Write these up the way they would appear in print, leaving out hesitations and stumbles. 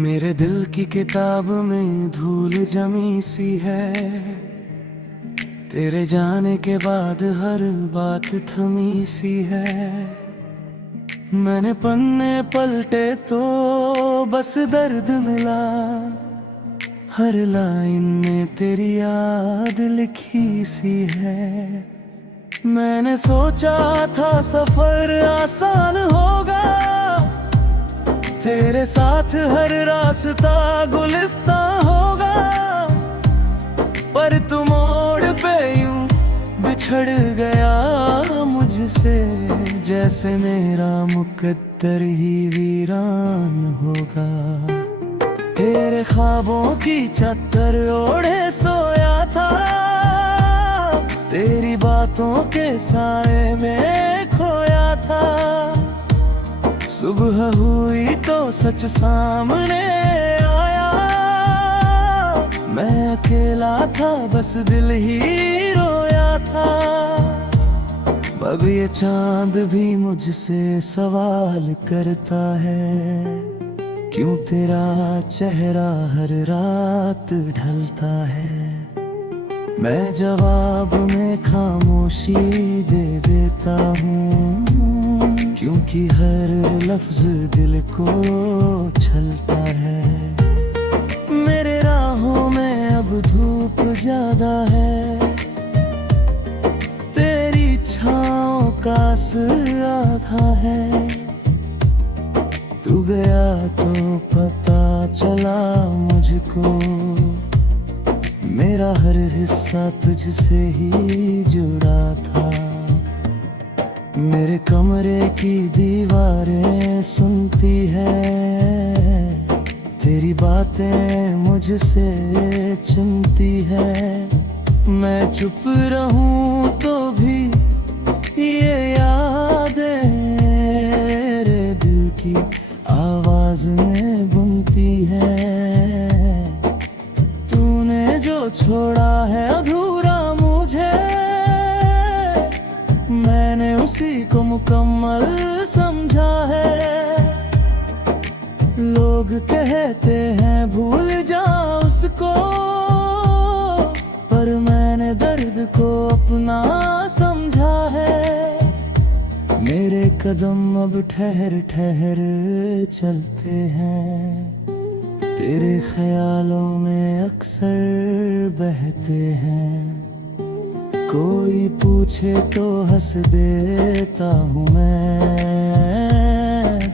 मेरे दिल की किताब में धूल जमी सी है। तेरे जाने के बाद हर बात थमी सी है। मैंने पन्ने पलटे तो बस दर्द मिला। हर लाइन में तेरी याद लिखी सी है। मैंने सोचा था सफर आसान होगा, तेरे साथ हर रास्ता गुलिस्तां होगा। पर तू मोड़ पे यूं बिछड़ गया मुझसे, जैसे मेरा मुकद्दर ही वीरान होगा। तेरे ख्वाबों की चादर ओढ़े सोया था, तेरी बातों के साए में खोया था। सुबह हुई तो सच सामने आया, मैं अकेला था बस दिल ही रोया था। अब ये चांद भी मुझसे सवाल करता है, क्यों तेरा चेहरा हर रात ढलता है। मैं जवाब में खामोशी दे देता हूँ, क्योंकि हर लफ्ज दिल को छलता है। मेरे राहों में अब धूप ज्यादा है, तेरी छाँव का असर आधा है। तू गया तो पता चला मुझको, मेरा हर हिस्सा तुझसे ही जुड़ा था। मेरे कमरे की दीवारें सुनती है, तेरी बातें मुझसे चुनती है। मैं चुप रहूं तो भी ये यादें मेरे दिल की आवाज़ें बुनती है। तूने जो छोड़ा है अधूरा मुझे, मैंने उसी को मुकम्मल समझा है। लोग कहते हैं भूल जा उसको, पर मैंने दर्द को अपना समझा है। मेरे कदम अब ठहर ठहर चलते हैं, तेरे ख्यालों में अक्सर बहते हैं। कोई पूछे तो हंस देता हूँ मैं,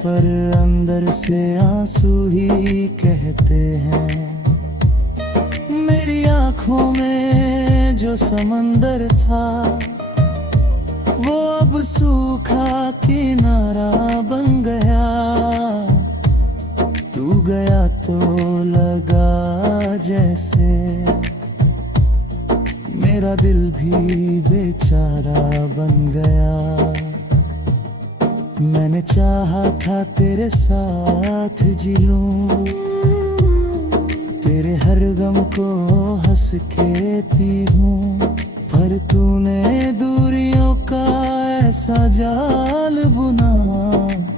पर अंदर से आंसू ही कहते हैं। मेरी आँखों में जो समंदर था, वो अब सूखा किनारा बन गया। तू गया तो लगा जैसे मेरा दिल भी बेचारा बन गया। मैंने चाहा था तेरे साथ जी लूं, तेरे हर गम को हंस के पी लूं। पर तूने दूरियों का ऐसा जाल बुना,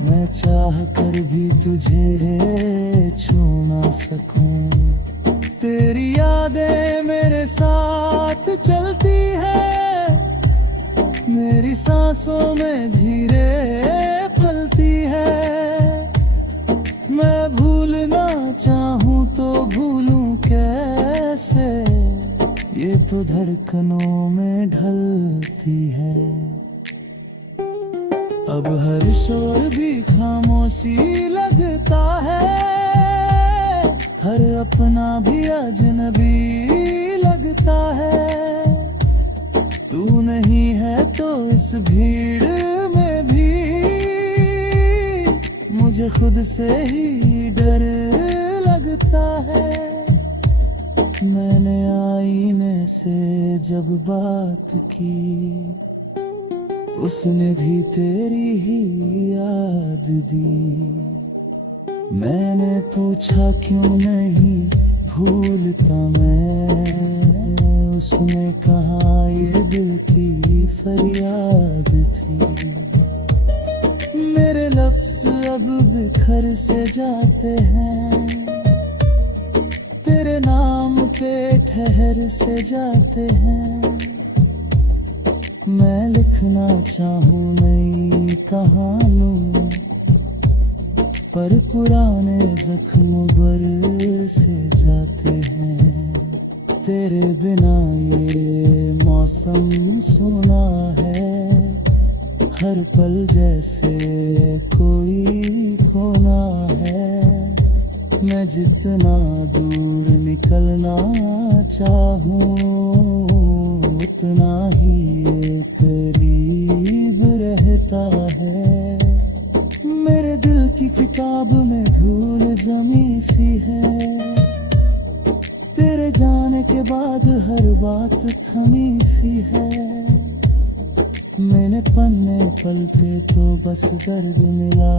मैं चाह कर भी तुझे छू ना सकूं। तेरी यादें मेरे साथ चलती है, मेरी सांसों में धीरे फलती है। मैं भूलना चाहूं तो भूलूं कैसे, ये तो धड़कनों में ढलती है। अब हर शोर भी खामोशी लगता है, हर अपना भी अजनबी लगता है। तू नहीं है तो इस भीड़ में भी मुझे खुद से ही डर लगता है। मैंने आईने से जब बात की, उसने भी तेरी ही याद दी। मैंने पूछा क्यों नहीं भूलता मैं, उसने कहा ये दिल की फरियाद थी। मेरे लफ्ज़ अब बिखर से जाते हैं, तेरे नाम पे ठहर से जाते हैं। मैं लिखना चाहूँ नई कहानी, पर पुराने जख्म बर से जाते हैं। तेरे बिना ये मौसम सुना है, हर पल जैसे कोई खोना है। मैं जितना दूर निकलना चाहूँ, उतना ही ये करीब रहता है। मेरे दिल की किताब में धूल जमी सी है, तेरे जाने के बाद हर बात थमी सी है। मैंने पन्ने पलटे तो बस दर्द मिला,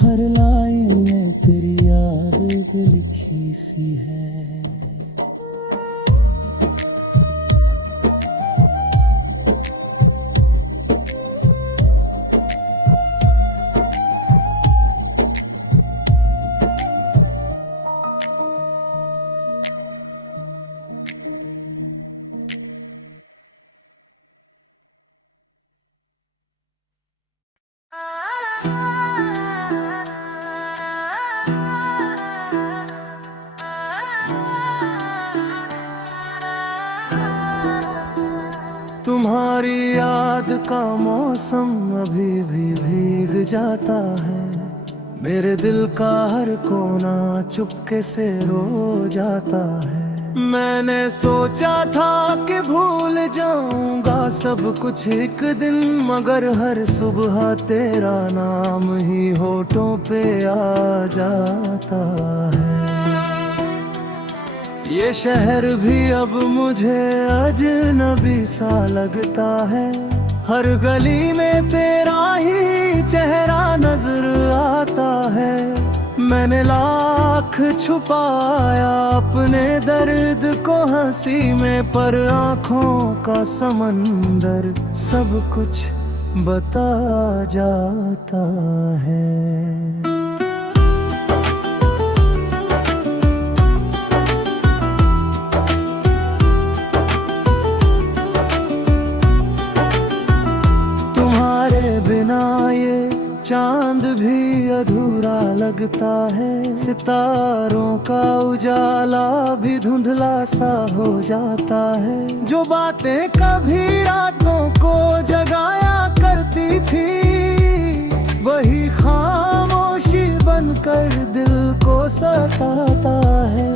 हर लाइन में तेरी याद लिखी सी है। तुम्हारी याद का मौसम अभी भी भीग जाता है। मेरे दिल का हर कोना चुपके से रो जाता है। मैंने सोचा था कि भूल जाऊंगा सब कुछ एक दिन, मगर हर सुबह तेरा नाम ही होठों पे आ जाता है। ये शहर भी अब मुझे अजनबी सा लगता है। हर गली में तेरा ही चेहरा नजर आता है। मैंने लाख छुपाया अपने दर्द को हंसी में, पर आँखों का समंदर सब कुछ बता जाता है। बिना ये चांद भी अधूरा लगता है। सितारों का उजाला भी धुंधला सा हो जाता है। जो बातें कभी रातों को जगाया करती थी, वही खामोशी बनकर दिल को सताता है।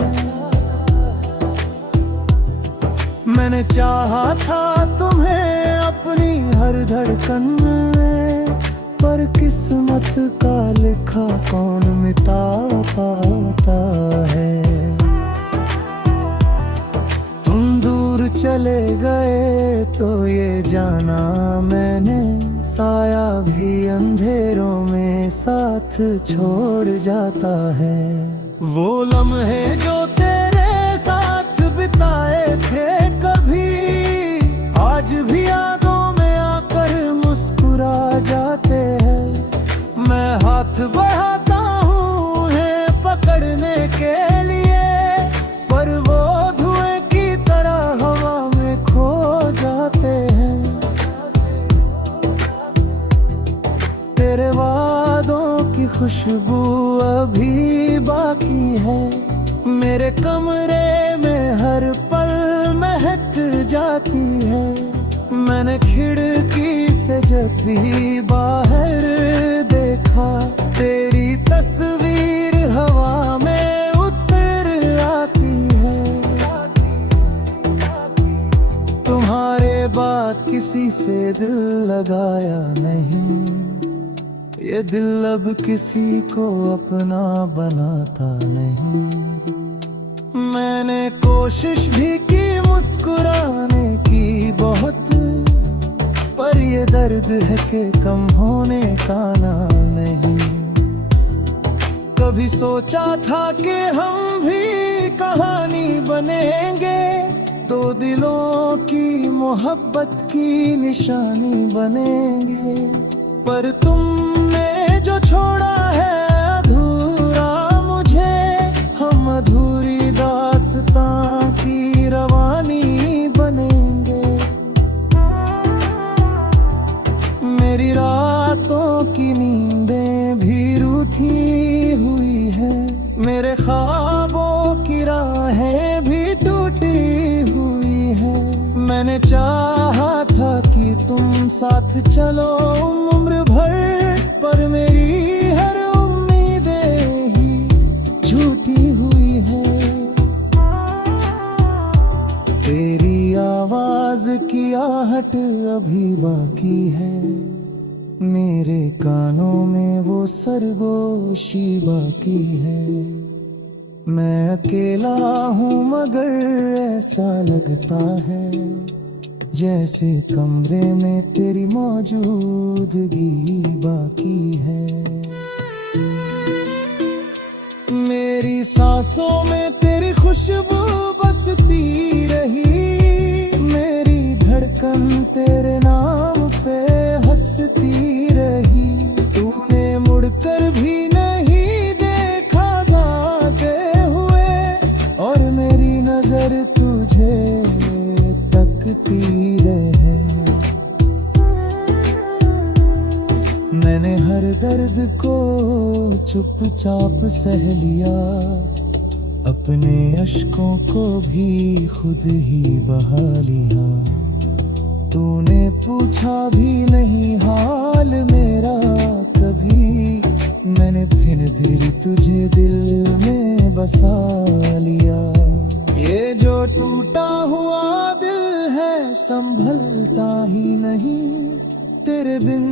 मैंने चाहा था तुम्हें अपनी हर धड़कन में, पर किस्मत का लिखा कौन मिटा पाता है। तुम दूर चले गए तो ये जाना मैंने, साया भी अंधेरों में साथ छोड़ जाता है। वो लम्हे जो तेरे साथ बिताए थे कभी, आज भी यादों में आकर मुस्कुरा जाते हैं। मैं हाथ बढ़ाता हूँ है पकड़ने के लिए, पर वो धुएं की तरह हवा में खो जाते हैं। तेरे वादों की खुशबू अभी बाकी है, मेरे कमरे में हर पल महक जाती है। मैंने खिड़की से जब भी बाहर देखा, तेरी तस्वीर हवा में उतर आती है। तुम्हारे बाद किसी से दिल लगाया नहीं, ये दिल अब किसी को अपना बनाता नहीं। मैंने कोशिश भी की मुस्कुराने की बहुत, पर ये दर्द है कि कम होने का नाम नहीं। कभी सोचा था कि हम भी कहानी बनेंगे, दो दिलों की मोहब्बत की निशानी बनेंगे। पर तुमने जो छोड़ा है अधूरा मुझे, हम रातों की नींदें भी रूठी हुई है, मेरे ख्वाबों की राहें भी टूटी हुई है। मैंने चाहा था कि तुम साथ चलो उम्र भर, पर मेरी हर उम्मीदें ही झूठी हुई है। तेरी आवाज की आहट अभी बाकी है, मेरे कानों में वो सरगोशी बाकी है। मैं अकेला हूँ मगर ऐसा लगता है जैसे कमरे में तेरी मौजूदगी बाकी है। मेरी सांसों में तेरी खुशबू बसती रही, मेरी धड़कन तेरे नाम पे हंसती रही। तूने मुड़कर भी नहीं देखा जाते हुए, और मेरी नजर तुझे तकती रहे। मैंने हर दर्द को चुपचाप सह लिया, अपने अश्कों को भी खुद ही बहा लिया। तूने पूछा भी नहीं हाल मेरा कभी, मैंने फिर तुझे दिल में बसा लिया। ये जो टूटा हुआ दिल है संभलता ही नहीं, तेरे बिन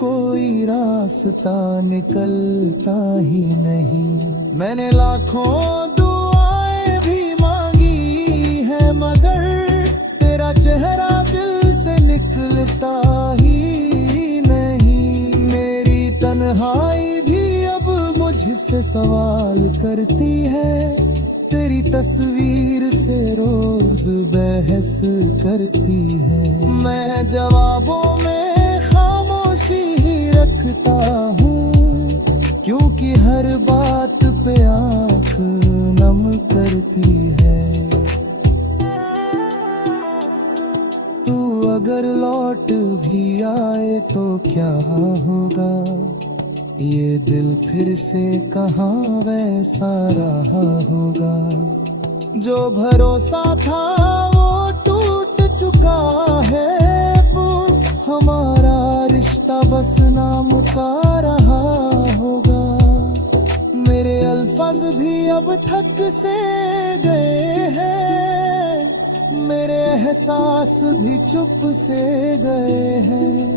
कोई रास्ता निकलता ही नहीं। मैंने लाखों दुआएं भी मांगी है, मगर तेरा चेहरा दिल से निकलता ही नहीं। मेरी तन्हाई भी अब मुझसे सवाल करती है, तेरी तस्वीर से रोज बहस करती है। मैं जवाबों में खामोशी ही रखता हूँ, क्योंकि हर बात पे आँख नम करती है। तू अगर लौट भी आए तो क्या होगा, ये दिल फिर से कहाँ वैसा रहा होगा। जो भरोसा था वो टूट चुका है, हमारा रिश्ता बस नाम का रहा होगा। मेरे अल्फाज भी अब थक से गए हैं, मेरे एहसास भी चुप से गए हैं।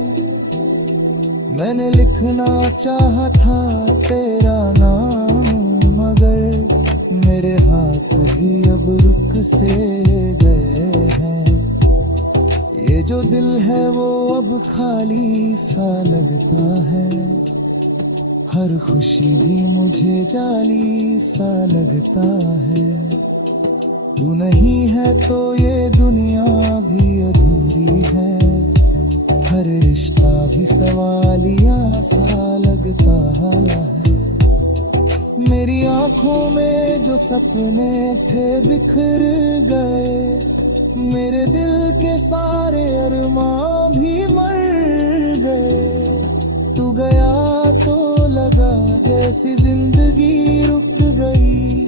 मैंने लिखना चाहा था तेरा नाम, मगर मेरे हाथ भी अब रुक से गए हैं। ये जो दिल है वो अब खाली सा लगता है, हर खुशी भी मुझे जाली सा लगता है। तू नहीं है तो ये दुनिया भी अधूरी है, हर रिश्ता भी सवालिया सा लगता है। मेरी आंखों में जो सपने थे बिखर गए, मेरे दिल के सारे अरमां भी मर गए। तू गया तो लगा जैसी जिंदगी रुक गई,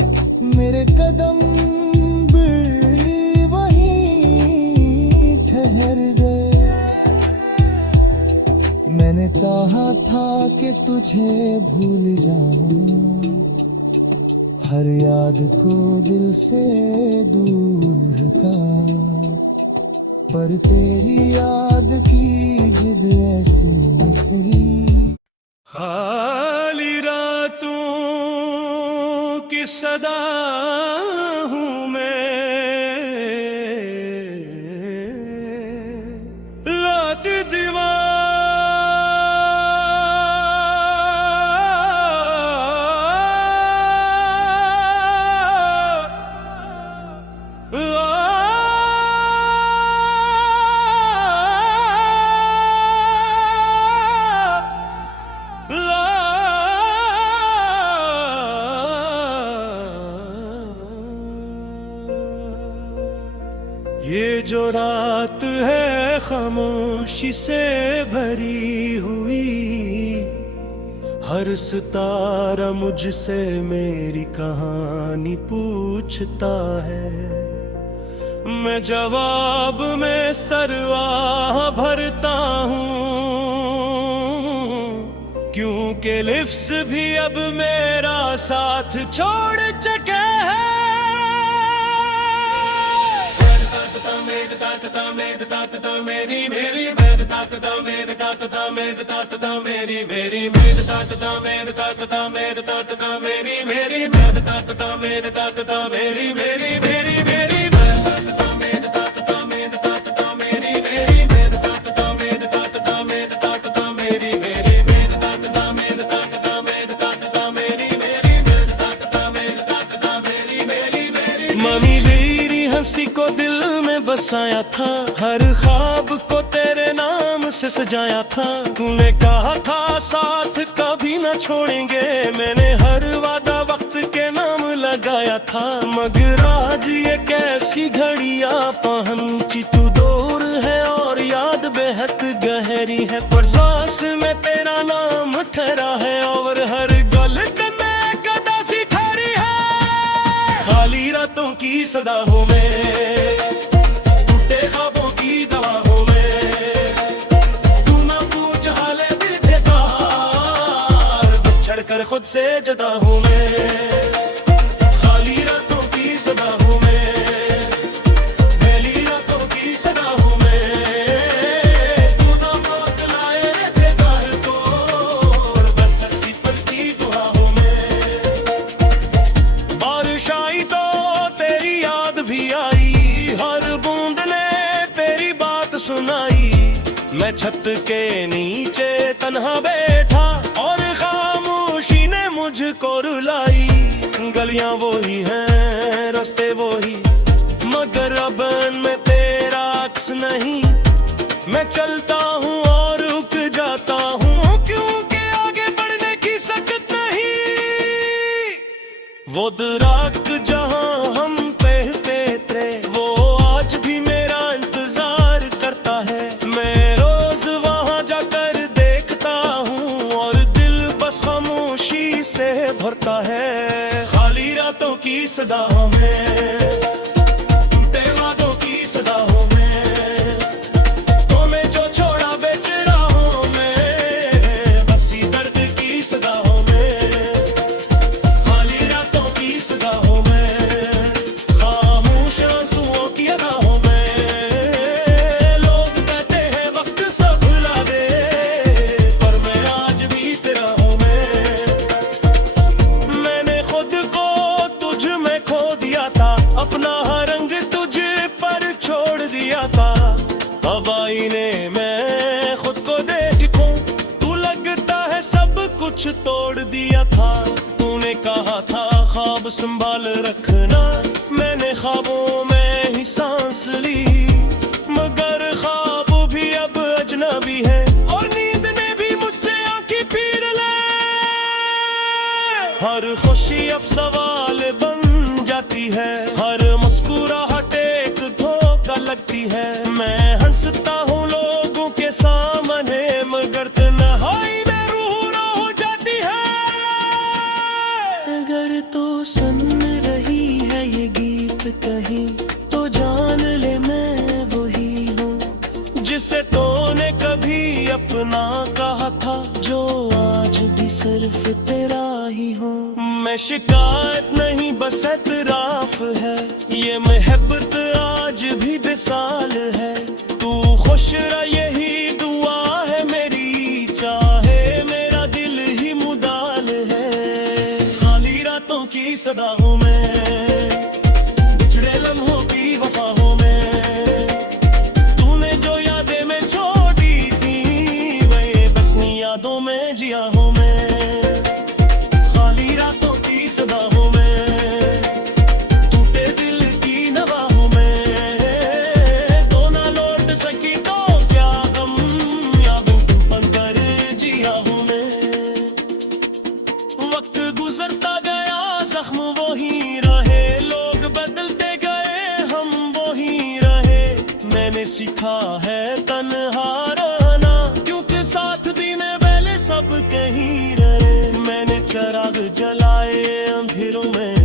मेरे कदम भी वहीं ठहर गए। मैंने चाहा था कि तुझे भूल जाऊं, हर याद को दिल से दूर हटाऊं, पर तेरी याद की जिद ऐसी निकली। खाली रातों की सदा हूँ मैं, रात दीवार ये जो रात है खामोशी से भरी हुई, हर सितारा मुझसे मेरी कहानी पूछता है, मैं जवाब में सरवाह भरता हूँ, क्योंकि लिफ्स भी अब मेरा साथ छोड़ चुके हैं। मेरी मेरी मेरी मेरी मम्मी मेरी हंसी को दिल में बसाया था, हर ख्वाब को तेरे नाम से सजाया था। तूने कहा था साथ कभी न छोड़ेंगे, मैंने हर वादा वक्त के नाम लगाया था। मगर आज ये कैसी घड़ियां पहनची, तू दूर है और याद बेहद गहरी है, पर सांस में तेरा नाम ठहरा है और हर गलत में कदा सी ठहरी है। खाली रातों की सदा हूँ मैं, टूटे ख्वाबों की दवा हूँ मैं, तू ना पूछ हाले दिल बेकार, बिछड़ कर खुद से जुदा हूँ मैं। खाली रातों की सदा हूँ मैं, पहली रातों की सदा हूँ मैं, तू ना मौत लाए देता है तो, बस हंसी पर की दुआ हूँ मैं। बारिश आई तो तेरी याद भी आई, हर बूंद ने तेरी बात सुनाई। मैं छत के नीचे तन्हा बैठा और खामोशी ने मुझको रुलाई। गलियां वही हैं, रास्ते वही, मगर अब में तेरा अक्स नहीं। मैं चलता हूँ और रुक जाता हूँ, क्योंकि आगे बढ़ने की सकत नहीं। वो दरख्त जहाँ हम कहते थे, वो आज भी मेरा इंतजार करता है। मैं रोज वहाँ जाकर देखता हूँ और दिल बस खामोशी से भरता है। खाली रातों की सदा हूँ मैं, टूटे वादों की सदा हूँ मैं, तो मैं जो छोड़ा बेच रहा हूँ मैं, बसी दर्द की सदा हूँ मैं। खाली रातों की सदा हूँ मैं, खामोश आंसुओं की अदा हूँ मैं। लोग कहते हैं वक्त सब भुला दे, पर मैं आज भी तेरा हूँ मैं। मैंने खुद को तुझ में खो दिया था, अपना हर रंग तुझ पर छोड़ दिया था। अब आईने मैं खुद को देखूं, तू लगता है सब कुछ तोड़ दिया था। तूने कहा था ख्वाब संभाल रखना, मैंने ख्वाबों में ही सांस ली, मगर ख्वाब भी अब अजनबी है और नींद ने भी मुझसे आंखें पीर ले। हर खुशी अब सवाल बन जाती है, हर मुस्कुराहट एक धोखा लगती है। मैं हंसता हूँ लोगों के सामने, मगर तन्हाई में रूह ना हो जाती है। अगर तो सुन रही है ये गीत कहीं, तो जान ले मैं वही हूँ जिसे तूने कभी अपना कहा था, जो आज भी सिर्फ तेरा ही हूँ। मैं शिकायत नहीं बस एतराफ है, ये मोहब्बत आज भी बेसाल है। तू खुश रह यही दुआ है मेरी, चाहे मेरा दिल ही मुदाल है। खाली रातों की सदा हूँ मैं, बिछड़े लम्हों की वफा हूँ मैं। तूने जो यादें में छोड़ी थी, मैं बस नी यादों में जिया हूँ मैं। खाली रातों की सदा हूँ मैं, टूटे दिल की नवा हूँ मैं। तो ना लौट सकी तो क्या गम, यादों बन कर जिया हूँ मैं। वक्त गुजरता गया, जख्म वही रहे, लोग बदलते गए, हम वही रहे। मैंने सीखा है तन्हा रहना, क्योंकि साथ देने वाले सब कहीं रहे। चराग जलाए अंधेरों में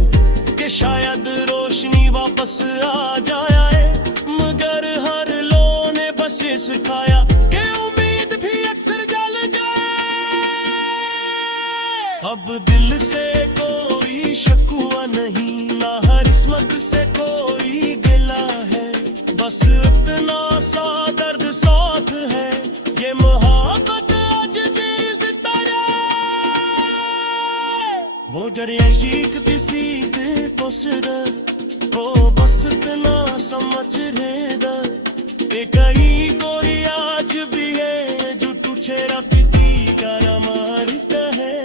कि शायद रोशनी वापस आ जाए, मगर हर लो ने बस ये सिखाया कि उम्मीद भी अक्सर जल जाए। अब दिल से कोई शिकवा नहीं, ना हर किस्मत से कोई गिला है, बस इतना सा दर्द साथ है, ये मोहब्बत आज जी जिंदा है। वो दरिया किसी पे पोसर को बस इतना समझ रेदा, कहीं कोई आज भी है जो तुझे रखती गाना मारता है।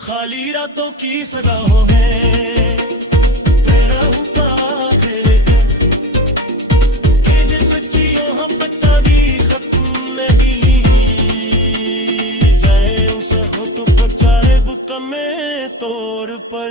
खाली रातों की सगाहों है तेरा हुक्म है, कि ये सच्ची मोहब्बत भी खत्म नहीं जाए, उसे हो तो बचाए बुकमे तौर पर।